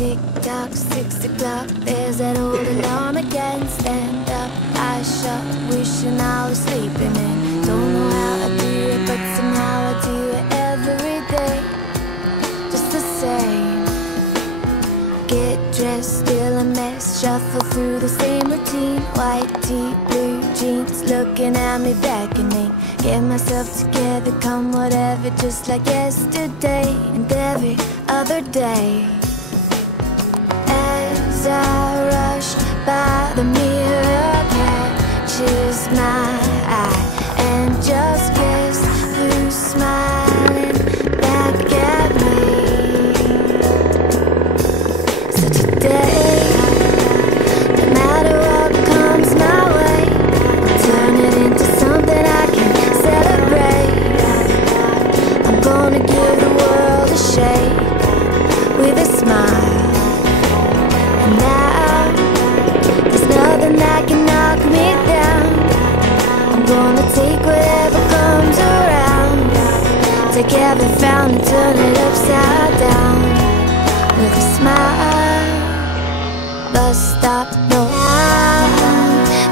Tick tock, 6 o'clock, there's that old alarm again. Stand up, eyes shut, wishing I was sleeping in. Don't know how I do it, but somehow I do it every day. Just the same. Get dressed, still a mess, shuffle through the same routine. White tee, blue jeans, looking at me beckoning. Get myself together, come whatever, just like yesterday and every other day. As I rush by, the mirror catches my eye and just guess who's smiling back at me. Such a day, no matter what comes my way, I'll turn it into something I can celebrate. I'm gonna give the world a shake with a smile. Now, there's nothing that can knock me down. I'm gonna take whatever comes around. Take every frown and turn it upside down with a smile. Bus stop, no,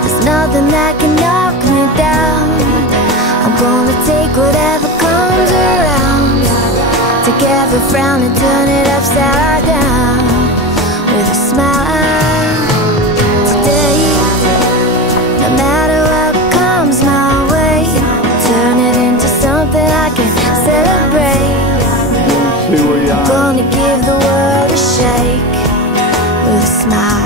there's nothing that can knock me down. I'm gonna take whatever comes around. Take every frown and turn it upside down with a smile. Today, no matter what comes my way, turn it into something I can celebrate. I'm gonna give the world a shake with a smile.